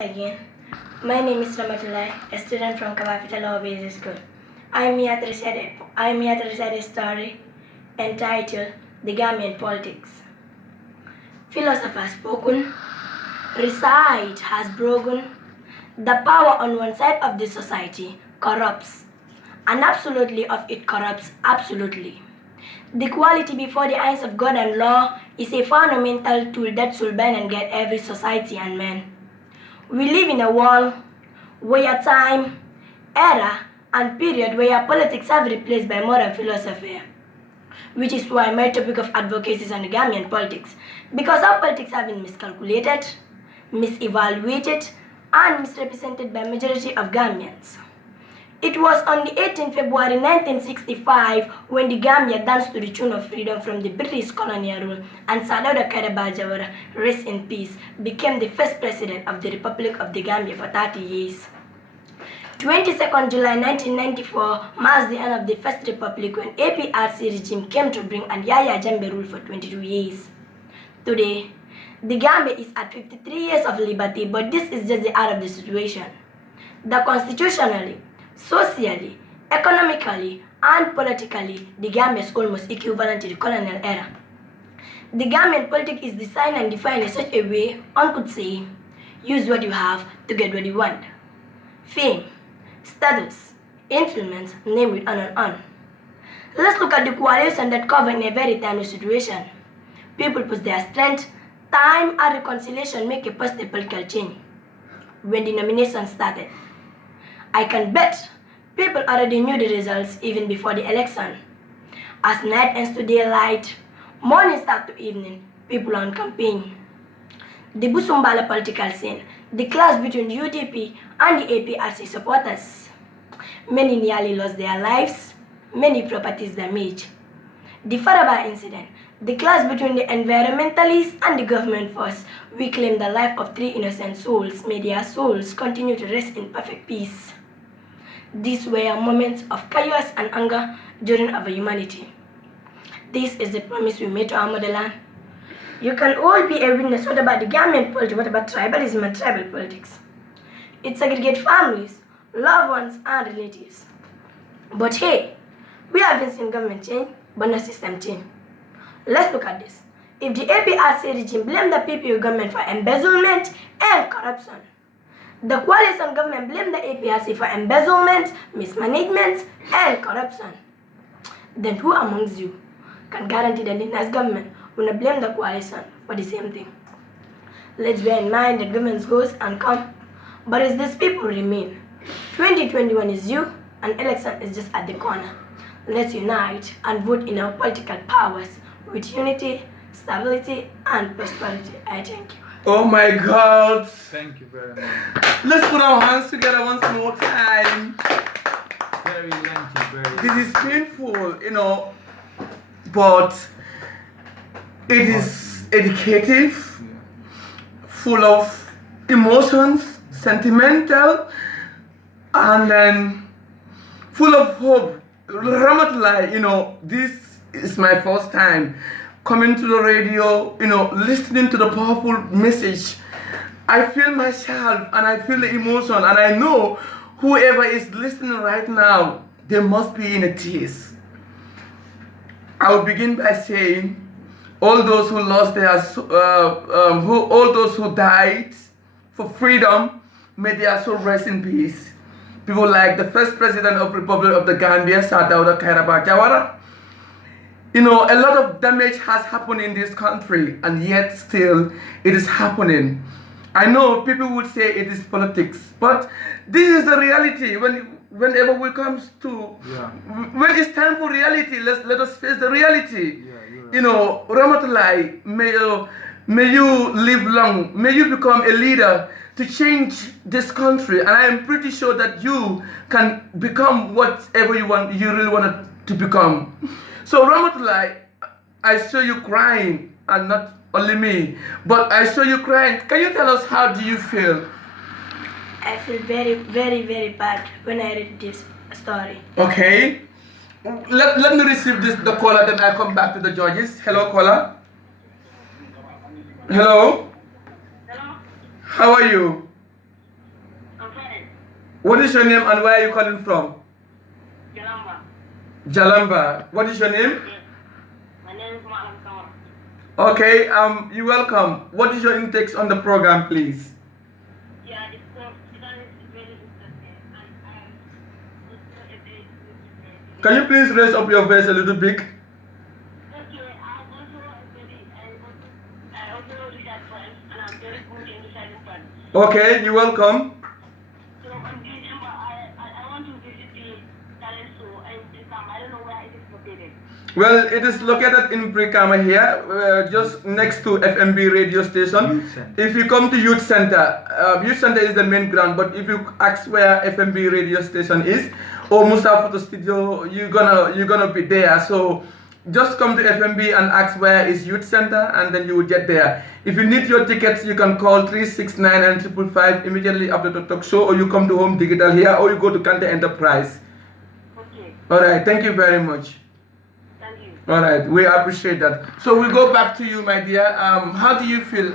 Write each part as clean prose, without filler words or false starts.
Again, my name is Ramatulai, a student from Kawafita Law Basic School. I am here to recite a story entitled The Gambian Politics. Philosopher spoken, recite has broken, the power on one side of the society corrupts, and absolutely of it corrupts absolutely. The equality before the eyes of God and law is a fundamental tool that should bind and guide every society and man. We live in a world where time, era, and period where politics have replaced by modern philosophy, which is why my topic of advocacy is on the Gambian politics, because our politics have been miscalculated, misevaluated, and misrepresented by majority of Gambians. It was on the 18th February 1965 when the Gambia danced to the tune of freedom from the British colonial rule and Sadauda Kairaba Jawara, rest in peace, became the first president of the Republic of the Gambia for 30 years. 22nd July 1994 marks the end of the First Republic when APRC regime came to bring and Yaya Jammeh ruled for 22 years. Today, the Gambia is at 53 years of liberty, but this is just the art of the situation. The constitutionally, socially, economically, and politically, the Gambia is almost equivalent to the colonial era. The Gambian politics is designed and defined in such a way, one could say, use what you have to get what you want. Fame, status, influence, name it on and on. Let's look at the coalition that covered in a very timely situation. People put their strength, time, and reconciliation make a positive political change. When the nomination started, I can bet people already knew the results even before the election. As night ends to daylight, morning start to evening, people on campaign. The Busumbala political scene, the clash between the UDP and the APRC supporters. Many nearly lost their lives, many properties damaged. The Faraba incident, the clash between the environmentalists and the government force, we claim the life of 3 innocent souls, may their souls continue to rest in perfect peace. These were moments of chaos and anger during our humanity. This is the promise we made to our motherland. You can all be a witness. What about the Gambian politics? What about tribalism and tribal politics? It segregates families, loved ones, and relatives. But hey, we haven't seen government change, but no system change. Let's look at this. If the APRC regime blamed the PPU government for embezzlement and corruption, the coalition government blamed the APRC for embezzlement, mismanagement, and corruption, then who amongst you can guarantee that the next government will not blame the coalition for the same thing? Let's bear in mind that governments goes and come, but as these people remain. 2021 is you, and election is just at the corner. Let's unite and vote in our political powers with unity, stability, and prosperity. I thank you. Oh my God! Thank you very much. Let's put our hands together once more time. Very lengthy, very. This is painful, but it is educative, full of emotions, sentimental, and then full of hope. Ramatulai, this is my first time coming to the radio, listening to the powerful message. I feel myself and I feel the emotion, and I know whoever is listening right now, they must be in a tears. I will begin by saying, all those who lost their, all those who died for freedom, may their soul rest in peace. People like the first president of Republic of the Gambia, Sadauda Kairaba Jawara. A lot of damage has happened in this country, and yet still it is happening. I know people would say it is politics, but this is the reality. Whenever we comes to, when it's time for reality, let us face the reality. Ramatulai, may you live long, may you become a leader to change this country, and I am pretty sure that you can become whatever you really want to become. So Ramatulai, I saw you crying, and not only me, but I saw you crying. Can you tell us how do you feel? I feel very, very, very bad when I read this story. Okay. Let me receive the caller, then I come back to the judges. Hello, caller. Hello. Hello. How are you? What is your name and where are you calling from? Jalamba. Jalamba. What is your name? Yes. My name is Mohammed Kamara. Okay, you're welcome. What is your intakes on the program, please? Yeah, it's very interesting. And Can you please raise up your voice a little bit? okay, I also research friends, and I'm very good in researching friends. Okay, you're welcome. So on December, I want to visit the Dalasis and I don't know where it is located. Well, it is located in Brikama here, just next to FMB radio station. Youth Center. If you come to Youth Center, Youth Center is the main ground, but if you ask where FMB radio station is, or Musa Photo Studio, you're gonna be there. So just come to FMB and ask where is Youth Center, and then you will get there. If you need your tickets, you can call 369 and 555 immediately after the talk show, or you come to Home Digital here, or you go to Kante Enterprise. Okay, All right, thank you very much. thank you. All right, we appreciate that. So we go back to you, my dear. How do you feel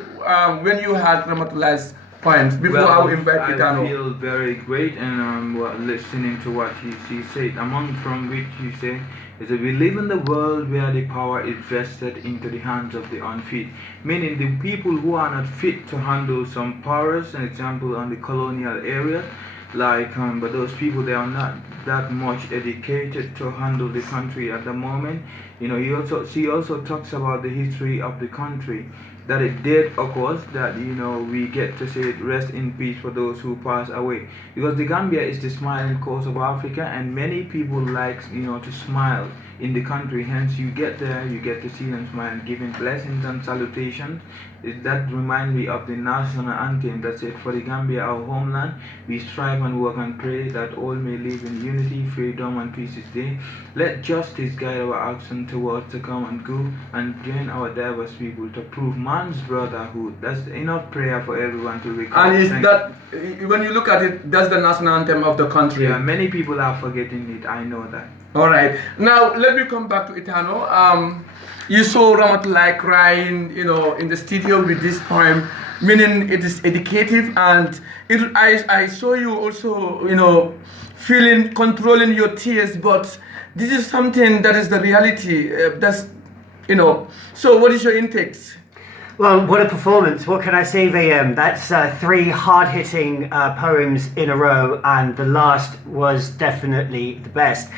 when you had dramatized poems before I invite I Itano? feel very great, and listening to what she said. Among from which you say is that we live in the world where the power is vested into the hands of the unfit, meaning the people who are not fit to handle some powers. An example on the colonial area, like but those people, they are not that much educated to handle the country at the moment. You know, she also talks about the history of the country, that it did occur, that we get to say it, rest in peace for those who pass away, because the Gambia is the smiling coast of Africa, and many people like to smile in the country. Hence you get there, you get to see them smile, giving blessings and salutations. That reminds me of the national anthem that said, for the Gambia our homeland, we strive and work and pray that all may live in unity, freedom and peace this day. Let justice guide our action towards the common good, and join our diverse people to prove man's brotherhood. That's enough prayer for everyone to recall. And is that, when you look at it, that's the national anthem of the country. Yeah, many people are forgetting it, I know that. All right. Now let me come back to Itano. You saw Ramatulai crying, in the studio with this poem, meaning it is educative, and I saw you also, controlling your tears. But this is something that is the reality. So what is your intakes? Well, what a performance. What can I say, VM? That's 3 hard-hitting poems in a row, and the last was definitely the best.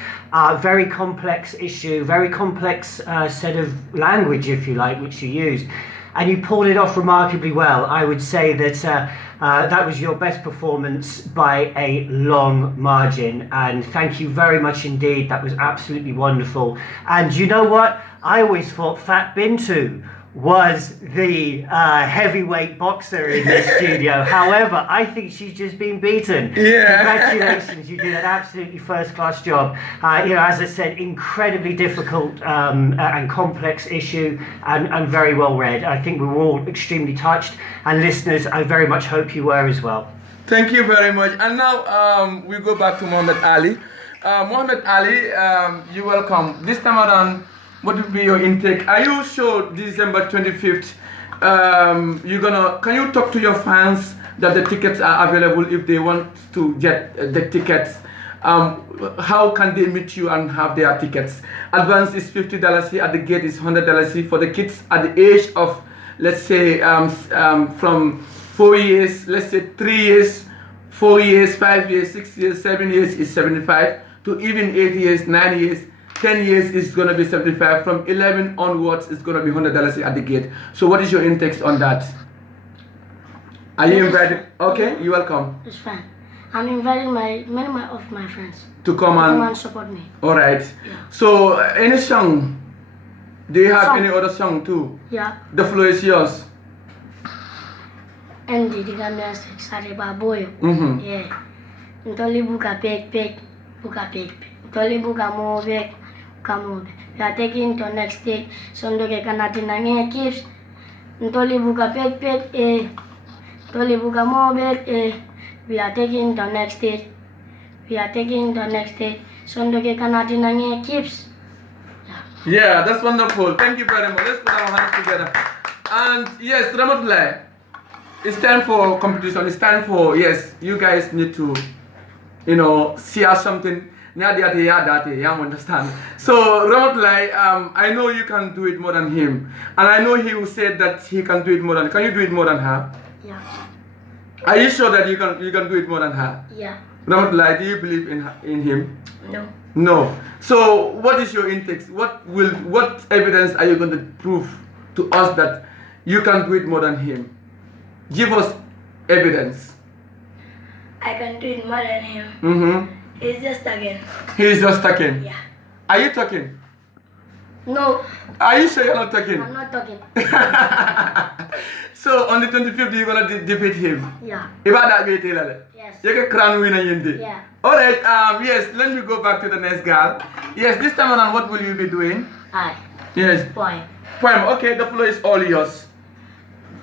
Very complex issue, very complex set of language, if you like, which you used. And you pulled it off remarkably well. I would say that that was your best performance by a long margin. And thank you very much indeed. That was absolutely wonderful. And you know what? I always thought Fat Bintu was the heavyweight boxer in the studio. However, I think she's just been beaten. Yeah. Congratulations, you did an absolutely first-class job. As I said, incredibly difficult and complex issue, and very well read. I think we were all extremely touched, and listeners, I very much hope you were as well. Thank you very much. And now we go back to Muhammad Ali. Muhammad Ali, you're welcome. This time around, what will be your intake? Are you sure December 25th, can you talk to your fans that the tickets are available if they want to get the tickets? How can they meet you and have their tickets? Advance is $50, at the gate is $100 for the kids at the age of, let's say, from 4 years, let's say 3 years, 4 years, 5 years, 6 years, 7 years is 75, to even 8 years, 9 years, 10 years is going to be 75. From 11 onwards, it's going to be $100 at the gate. So what is your intakes on that? Are you invited? Okay, you're welcome. It's fine. I'm inviting many of my friends To come and support me. All right. Yeah. So any song? Do you have Song. any other song too? Yeah. The floor is yours. And the Gambia started by boy. Mm-hmm. Yeah. Ntoli buka pek. Ntoli buka mo bek. We are taking to next stage. Sondoke kanati nange keeps. Ntoli buka pek. Ntoli buka mo bek. We are taking to next stage. Sondoke kanati nange keeps. Yeah, that's wonderful. Thank you very much. Let's put our hands together. And yes, Ramatulai, it's time for competition. It's time for, yes, you guys need to share something. You understand? So Ramatulai, I know you can do it more than him, and I know he will say that he can do it more than. Can you do it more than her? Yeah. Are you sure that you can do it more than her? Yeah. Ramatulai, do you believe in him? No. No. So what is your intakes? What evidence are you going to prove to us that you can do it more than him? Give us evidence. I can do it more than him. Mm-hmm. He's just talking. He's just talking. Yeah. Are you talking? No. Are you sure you're not talking? I'm not talking. So on the 25th you're gonna defeat him? Yeah. Yes. You can crown winner Yindi. Yeah. Alright, yes, let me go back to the next girl. Yes, this time around what will you be doing? Hi. Yes. Poem. Poem, okay, the floor is all yours.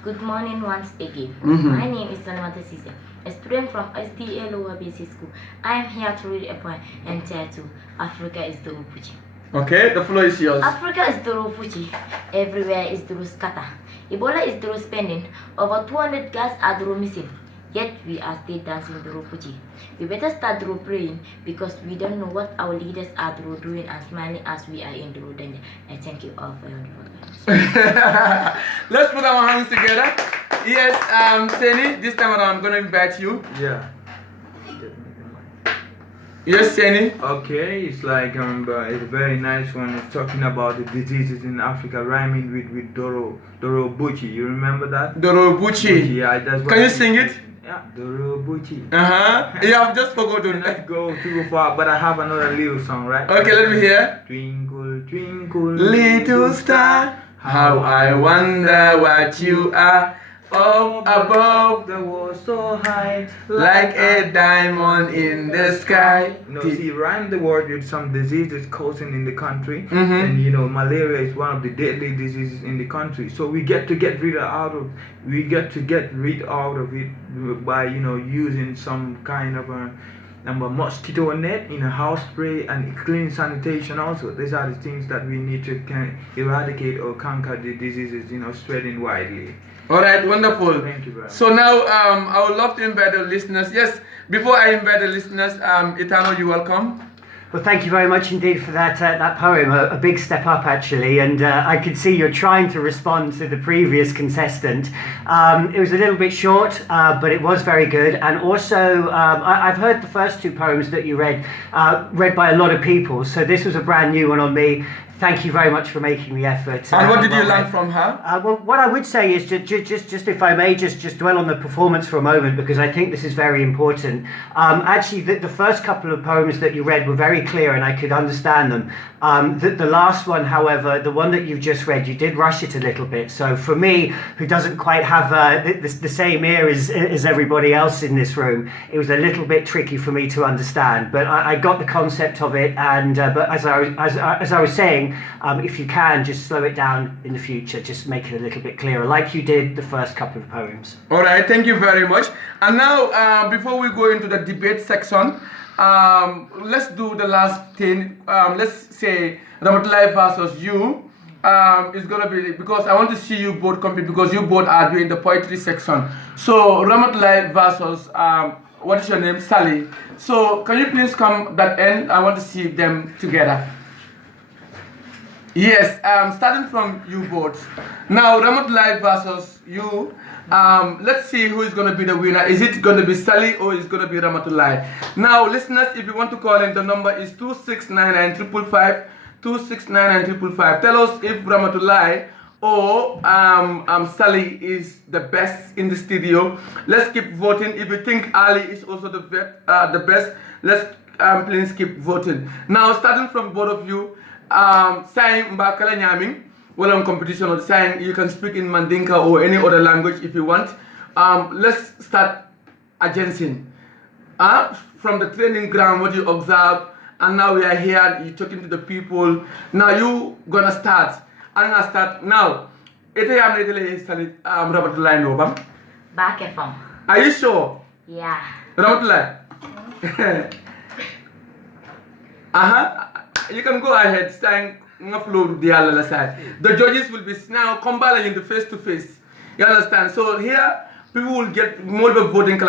Good morning once again. Mhm. My name is Dalasis, a student from SDA Lower Basic School. I am here to read a poem entitled Africa is the Rupuchi. Okay, the floor is yours. Africa is the Rupuchi. Everywhere is the scatter. Ebola is the spending. Over 200 girls are the missing. Yet we are still dancing the Rupuchi. We better start the praying because we don't know what our leaders are doing and smiling as we are in the danger. I thank you all for your advice. Let's put our hands together. Yes, Seni, this time around I'm gonna invite you. Yeah. Yes, Seni. Okay, it's like it's a very nice one. It's talking about the diseases in Africa, rhyming with Doro Bucci. You remember that? Doro Bucci. Yeah, that's what. Can you sing it? Yeah, Doro Bucci. Yeah, I've just forgotten. Let's go too far, but I have another little song, right? Okay, let me hear. Twinkle, twinkle, Little star, how I wonder what you are. Up above, the world so high, like a diamond in the sky. See, rhyme the word with some diseases causing in the country, Mhm. and malaria is one of the deadly diseases in the country. So we get to get rid of it by using some kind of a mosquito net in a house spray and clean sanitation also. These are the things that we need to eradicate or conquer the diseases spreading widely. Alright, wonderful. Thank you, brother. So now I would love to invite the listeners. Yes, before I invite the listeners, Itano, you welcome. Well, thank you very much indeed for that poem. A big step up, actually. And I could see you're trying to respond to the previous contestant. It was a little bit short, but it was very good. And also, I've heard the first two poems that you read by a lot of people. So this was a brand new one on me. Thank you very much for making the effort. And what did you learn from her? Well, what I would say is just if I may just dwell on the performance for a moment, because I think this is very important. Actually, the first couple of poems that you read were very clear and I could understand them. The last one, however, the one that you've just read, you did rush it a little bit. So for me, who doesn't quite have the same ear as everybody else in this room, it was a little bit tricky for me to understand. But I got the concept of it, and but as I was saying, if you can, just slow it down in the future, just make it a little bit clearer, like you did the first couple of poems. All right, thank you very much. And now, before we go into the debate section, let's do the last thing. Let's say Ramatulai versus you. It's gonna be, because I want to see you both compete, because you both are doing the poetry section. So Ramatulai versus what is your name, Sally? So can you please come that end? I want to see them together. Yes, starting from you both. Now, Ramatulai versus you. Let's see who is going to be the winner. Is it going to be Sally or is it going to be Ramatulai? Now, listeners, if you want to call in, the number is 2699 555. Tell us if Ramatulai or Sally is the best in the studio. Let's keep voting. If you think Ali is also the best, let's please keep voting. Now, starting from both of you. Saying Mbakala Nyaming, well on competition or saying you can speak in Mandinka or any other language if you want. Let's start agencing. From the training ground, what you observe, and now we are here, you're talking to the people. Now you gonna start. I'm gonna start now. Back and forth. Are you sure? Yeah. Ramatulai? You can go ahead, saying the other side. The judges will be now combining in the face to face. You understand? So here, people will get more voting.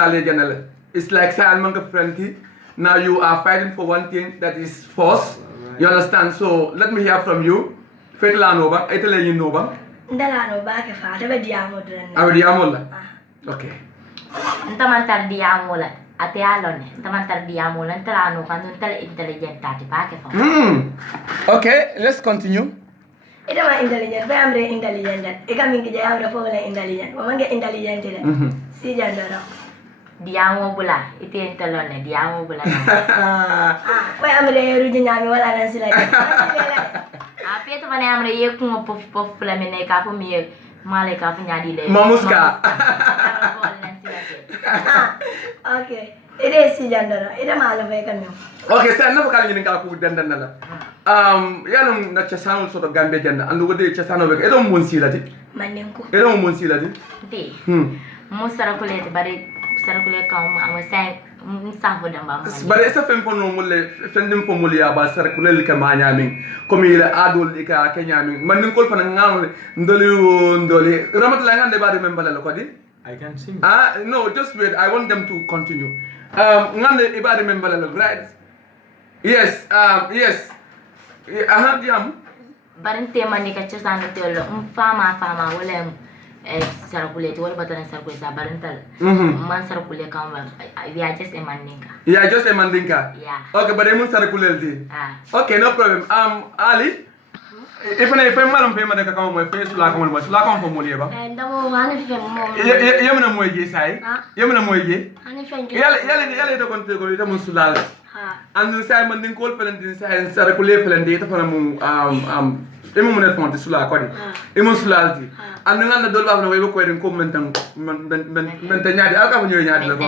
It's like Salman Friendly. Now you are fighting for one thing that is force. You understand? So let me hear from you. Fetla noba, etele you noba. Ndalano bake fa tabe diamo dren. Abdiamola. Okay. Ntamantar diamola. Ate alone. Ntamantar diamola. Ntalano kan ntal intelligent tati pake fa. Okay, let's continue. Ita ma intelligent, fa amre intelligent. Ika mingi je amre fo wala intelligent. Wamange intelligent de. Si jandoro. Diamo bula. Ite intelone diamo bula. Fa amre ruji nyami wala nan sila. Apa itu mana amre ye kungo pof pula mene ka fu mi male ka fu nyadi le. Mamuska. Okay. Ide si jandoro. Ida malo be kamyo. Okay, saya nak kali ni kalau aku dandan nala. Yang nak cesano soto Gambia janda. Anu gede cesano be. Itu munsi lagi. Manenko. Itu munsi lagi. Ti. Musara kulit bari sara kulit kau ama sang sampo damba. Bari esa fem fono mulle fendim fo mulle ya ba sara kulit ka manya min. Komi ila adol ika Kenya min. Manenko fana ngam ndoli. Ramat langan de bari membala lo kodi. I can sing. No, just wait. I want them to continue. Ngande ibari membala lo, right? Yes, yes. Diam. Barin tema ni ka cosano telo fama wala sarakuleti wala batana sarakuleti sa barintal. Man sarakule kan we are just a mandinka. Yeah, just a mandinka. Yeah. Okay, but I'm sarakuleti. Okay, no problem. Ali, if I'm malam fema de ka kan mo fe sula kan fo mo lieba. Ndamo wani fe mo. Yemna mo ye sai. Yemna mo ye. Ani fe ngi. Yale do kon te ko ita mo sulal. And sai mandin kol felentin sai sarakule felende ita fana mo emo mo ne fonte sula ko di. Emo sulalti. And ngana dol ba no we ko en ko mentan nyaadi aka ko nyoy nyaadi la ko.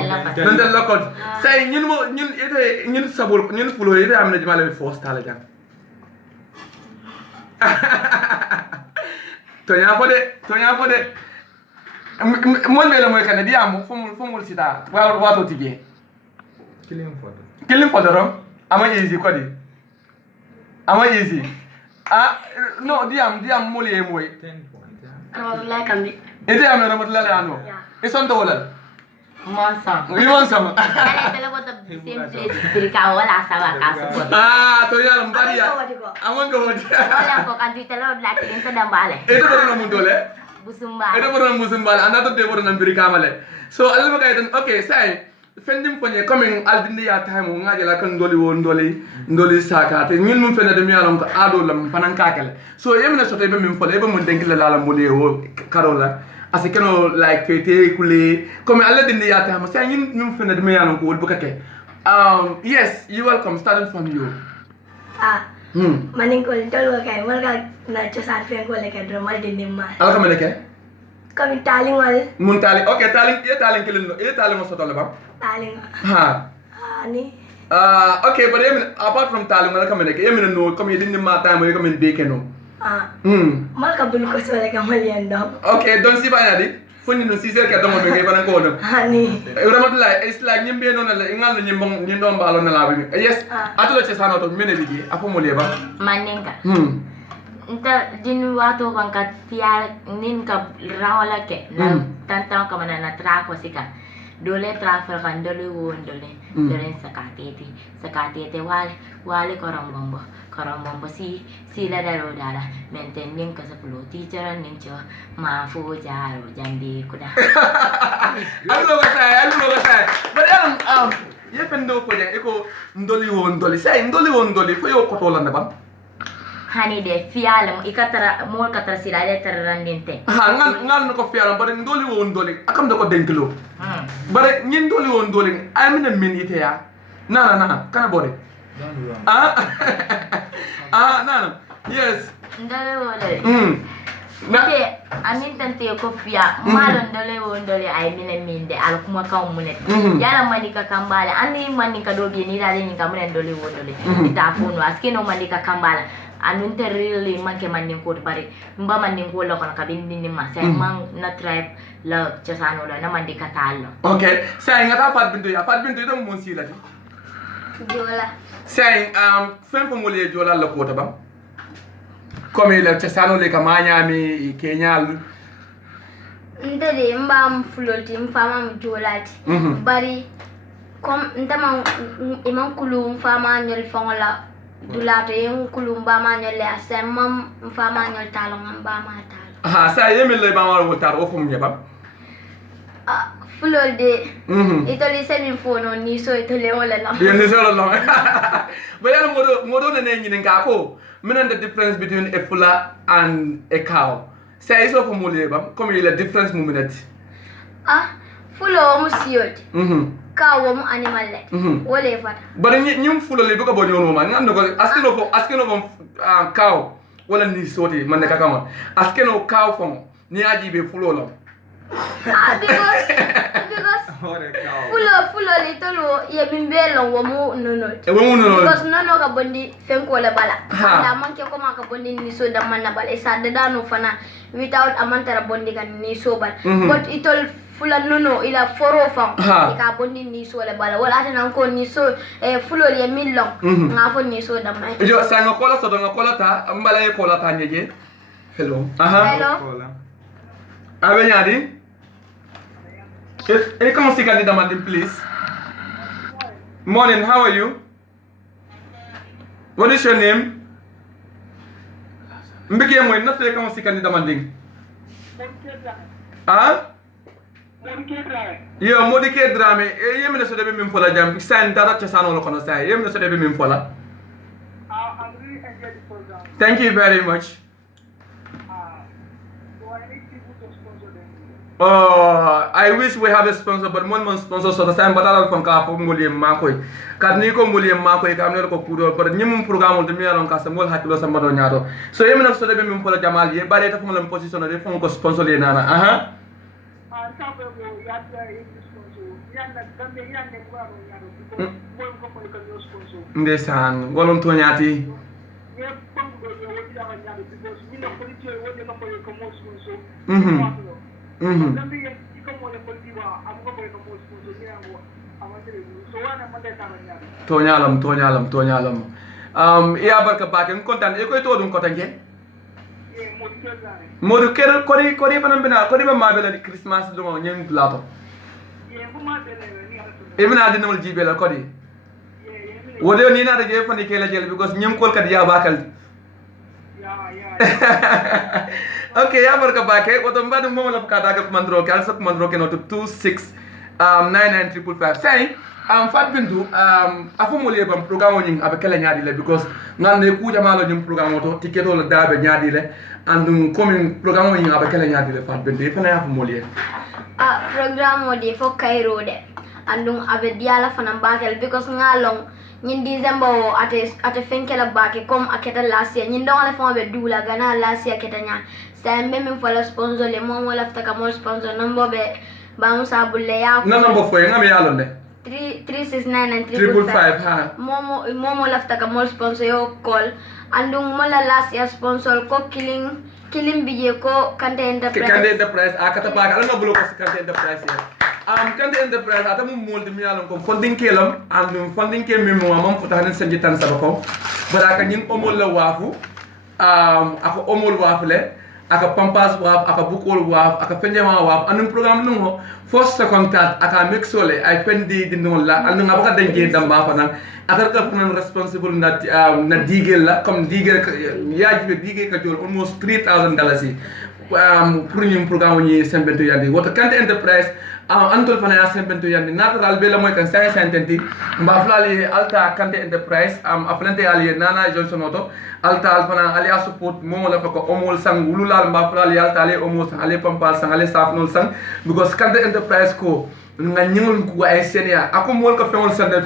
Mentan lokot. Sai ñun ite ñun sabul ñun fulo ite amna jimale force tala jang. Tonya fode mon bela moy kan diam fomul sita wato tije killing photo rom ama easy kodi ama easy no diam moli moy 10 points. Ramatullah kambi. ite amna ramatullah ano ison to wala Monsa. Monsa. Kaya telo ko same place Brikama wala sawa kaso. To yalam badia. Amon ko wadi. Wala ko kan telo lati into dambale. Ito ko na mundole. Busumba. Ito ko na musumbal anda to de ko na Brikama le. So alba kay tan okay say fendim ponye coming aldinde ya time ngaje la kan ndoli saka te ñun mum fene de mi alon ko ado lam fanan kakale. So yemna sote be min fole be mun denkile la mule o karola. Ase keno like fete kule comme alla dindi ya tam say ñun fene de mi alon ko wol bukake. Yes, you welcome starting from you. Maning ko tol kay malga na chosan fe ko le kadro mal dindi ma. Ala kamene ke? Kami taling wal. Mun taling. Okay, taling kilin no. Taling mo soto le ba? Taling. Ni. Okay, but apart from taling wala kamene ke yemin no comme dindi ma time yo comme de keno. Mal ka bul ko so le ka mal yando. Okay, don't see ba di. Fonni no 6 heures ka domo be ngai banan ko do. Ni. Ramatullah, it's like nyimbe no na ngal no nyimbong balo na la ba. Yes, atulo che sano to mene bigi apo mo leba. Maninka. Nta din wato kan ka tiar nin ka rawala ke na tantang ka mana na tra ko sika dole travel kan dole won dole sakatete wale korombo si la daro dala menten nin ka sa pulo teacher nin cho ma fu jaro jambi kuda alu lo ka but ye fendo ko je eko ndoli won doli fo yo ko to lan ba hani de fiala ikatara mol katara silade tarandinte ngal no ko fiala bare ndoli won doli akam do ko denkilo bare nyin doli won doli amina min ite ya na kana bore na yes ndale wole Nde amin tante ko fiya malon dole ay minde al kuma ka munet yala manika kambala ani manika dobi ni dale ni kamunen dole ita funu askino manika kambala anun terili manke manin ko bare mba manin ko lo kan kabindi ni ma say mang na tribe la chasano la na mandika talo okay say ngata fat bintu do mon sila jola say fen ko mole jola la ko ta ba comme le chasano le kamanya mi kenyal ndede mbam fuloti mfama mjolati bari comme ntama imam kulum fama nyol fongola dulato yen kulum ba ma nyol le asem fama nyol talo ngam ba ma talo ha sa yemi le ba ma wo tar o fum nyeba fulol de itoli semi fono ni so itole wala la yen ni so la ba yalla modo ne ne nyini nga ko menen the difference between a fula and a cow say so fo mo le bam comme il la difference mu minati fulo mu siyoti kawo mu animal le wole fata bari ñim fulo le ko bo ñono ma ngam ko askeno fo cow wala ni soti man ne kakama askeno cow fo ni aji be fulo la because fulo le tolo ye bimbelo wo mu nono because nono ka bondi fenko le bala da manke ko ma ka bondi ni so da man na bala isa da dano fana without amantara bondi kan ni so bal but itol fula nono ila foro fam ka bondi ni so le bala wala tan ko ni so fulo le millon nga fo ni so da mai jo sa nga kola so nga kola ta mbala e kola ta nyeje hello hello abe nyadi come on, Sikandi Damandin, please. Morning, how are you? What is your name? Mbiki mo ina fe come on, Sikandi Damandin. Yo, Modike Drame. Yemi na so debe mim fola jam. Sign dara chasano lo kono sai. Yemi na so debe mim fola. I'm really enjoying the program. Thank you very much. So I need people to sponsor them. Oh, I wish we have a sponsor, but one sponsor so the time but I from ka for muliem makoy. Kad ni ko muliem makoy kam ne ko kudo but nyum programme de mi alon ka sa mol hakilo sa mado nyaato. So yemi na so debe mim fola jamal ye bare ta fum lam position de fum ko sponsor le nana. Ndeysaan golon to ñaati to ñalam ya barka baake kontaan e koy to dum ko tanke modu ker kori fanam bina kori ba mabela Christmas dum ñen lato ibna dinul jibela kodi wode ni na je fani kela jel because ñem kol kat ya bakal okay ya barka baake woto mbadu mo la ka daga mandro kal sok mandro ke no 26 99555 say fat bintu afu mo le bam programme ñing abe kala ñaadi le because ngande ku jamalo ñum programme to tiketo la dabe ñaadi le andum comme programme ñing abe kala ñaadi le fat bintu fana afu mo le programme de fo Cairo de andum abe diala fana bakel because ngalong ñin December o ate fenkela bake comme aketa lasia ñin don ala fon be dula gana lasia keta nya sa même fo la sponsor le mo wala fta ka mo sponsor number be ba musa bulle ya na number fo ngam yalon de 369 and 355 ha momo lafta ka mo sponsor yo call andum mala lasia sponsor ko killing bije ko Kante Enterprise akata pa ala no bulo ko Kante Enterprise Kante Enterprise ata mum molde mi yalon ko funding kelam andum funding ke memo mam futa hanen sanji tan sabako baraka ñin omol la wafu ako omol wafle aka pampas waf aka bukol waf aka fenjama waf anum programme nungo first second third aka mixole ay fendi dindon la anu ngabaka denje damba fana atar ka funan responsible na digel la comme digel yaaji digel ka jol almost $3,000 pour ñum programme ñi sembento yandi woto Kante Enterprise antol fana ya sembento yandi natural be la moy kan 550 mbaflali alta Kante Enterprise aflante ali nana Johnson auto alta alfana ali support momo la fako omol sang wululal mbaflali alta ali omol sang ali pampal sang ali safnol sang because Kante Enterprise ko nga ñingul ko ay senia ako mol ko fengol sande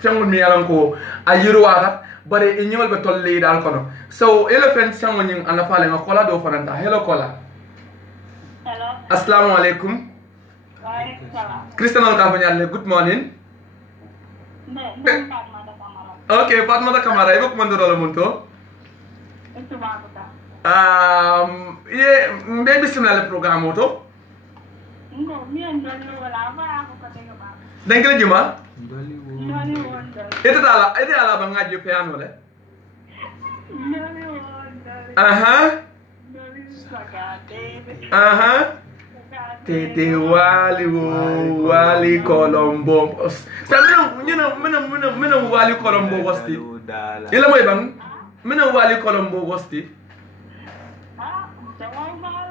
fengol mi yalan ko ayiro wata bare e ñingol be tolle dal kono so elephant sango ñing ana fale nga kola do fananta hello kola Hello. assalamu alaikum Christian ka fanyal good morning okay Fatmata Kamara ibo kumandoro la munto ye mbe bismillah le programme auto dengkel juma itu ala bangaji piano le Tete Wali Colombo. Sam, you know, Wali Colombo was the. Ila mo ibang, mina Wali Colombo was the.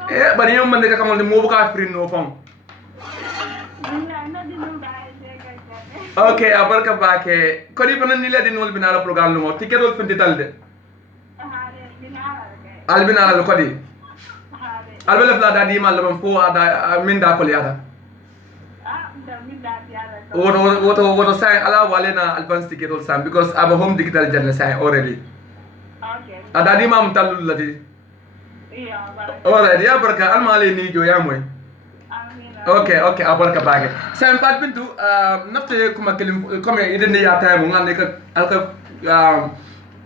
Eh, but yung man ka kamol mo ka free no phone. Okay, abarka baake. Kodi fana nila din wol binala program lo ticket wol fendi talde. Albinala lo kodi. Albele fla da di mal bam fo ada minda ko liata. Woto sai ala wale na advance ticket wol sam because I'm a home digital journal sai already. Okay. Ada di mam talul lati. Iya, already ya barka almale ni jo ya moy. Okay, abarka baage. Sam fat bintu nafte kuma kelim comme iden ya tay mo ngane ka alka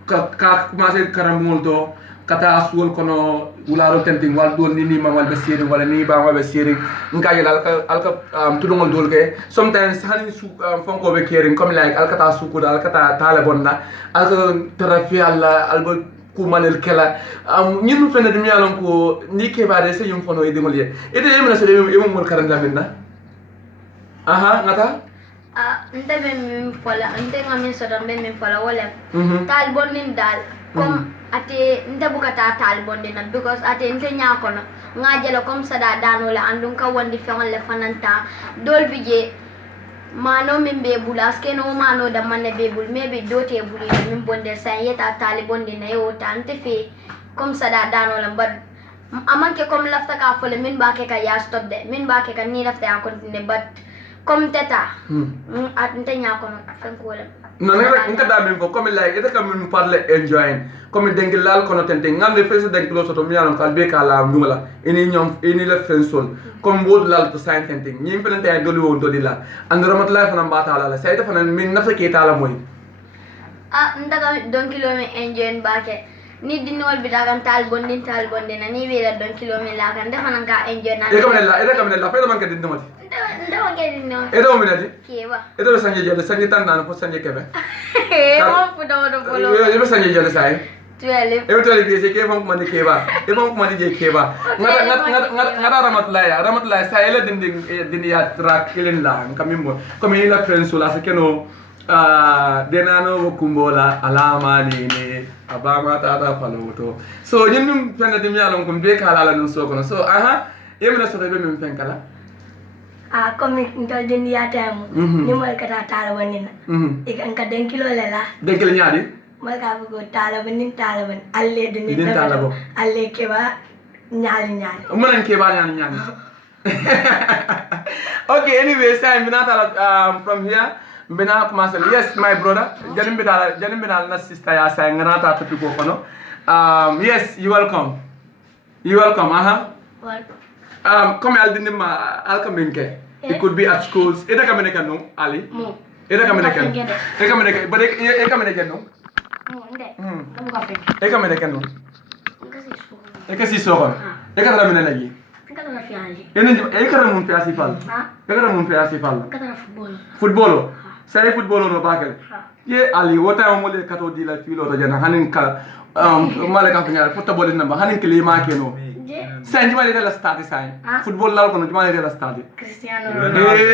ka commencer karamol do kata asul kono wularo tenting wal don ni mamal be seri wala ni ba ma be seri nka yel alka tudongol dol ke sometimes hani su fonko be kering comme like alka ta su ko alka ta tale bonna alka tarafi alla albo kumanel kela ñun fene dem yalon ko ni kebade se yum fono ide ngol ye ide yemna so de yum mol karanga minna aha ngata nte be min fola nte ngamin so don be min fola wala tal bonin dal comme ate nte bukata tal bondina because ate nte nyakono ngajelo comme sada dano la andun ka wandi fewon le fananta dol bije mano min be bulas ke no mano da manne be bul maybe dote buli min bonde sa yeta tali bonde na yo tante fe comme sada dano la bad amanke comme lafta ka fole min ba ke ka ya stop de min ba ke ka ni lafta ya continue but comme teta at nte nyakono fen ko la non nka da min fo comme like ita kam min parle enjoying comme dengi lal kono tente ngande fese denk lo soto mi yalan kal be kala ngula ini ñom ini la fensol comme wod lal to sain tente ñim felente ay doli won doli la and ramat la fana mbata la sayta fana min nafa ke tala moy ndaga don kilo mi enjoy baake ni dinol bi dagan tal bondin na ni wela don kilo mi la kan defa nan ka enjoy na ida kam la fa man ka dinno ndawa ke dinno edo mi nati kewa edo sanje jele sanje tan nan ko sanje kebe mo fudo do bolo yo sanje jele sai tuele e to le bi ke fam ko mani keba e fam ko mani je keba ngata ramatulay sa ele din ya track kilin la kamimbo comme ila friends la se keno denano kumbola alama ni abama tata faloto so ñun fenna dem yalon ko be kala la non so kono so aha yemna so be min fen kala comme ndol din ya tamu ni mo kata tala wanina ikan ka den kilo lela den kilo nyaadi mal ka bugo tala wanin alle din tala bo alle keba nyaali manan keba nyaali okay anyway say minata from here bina commencer yes my brother jalim bidala na sister ya say nganata to ko kono yes you welcome aha come aldinima alkaminke it could be at schools ida kamene kanu ali ida kamene kanu ida kamene kanu but ida kamene kanu ida kamene kanu kasi sokon ida katra mena lagi kata fiali ida katra mun fi asifal katra mun fi asifal kata football say football no bakel ye ali wota mo le kato di la filo to jana hanin ka mala ka fanya football namba hanin klima keno sai jumale della stati sai football lal kono jumale della stati Cristiano Ronaldo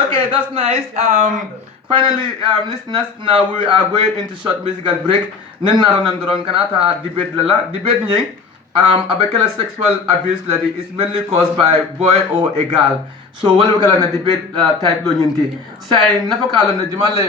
okay that's nice finally listeners now we are going into short musical break nenna ronandoron kanata debate lala debate nyeng abekela sexual abuse lady is mainly caused by boy or a girl so wala kala na debate type lo nyinti sai nafakalo na jumale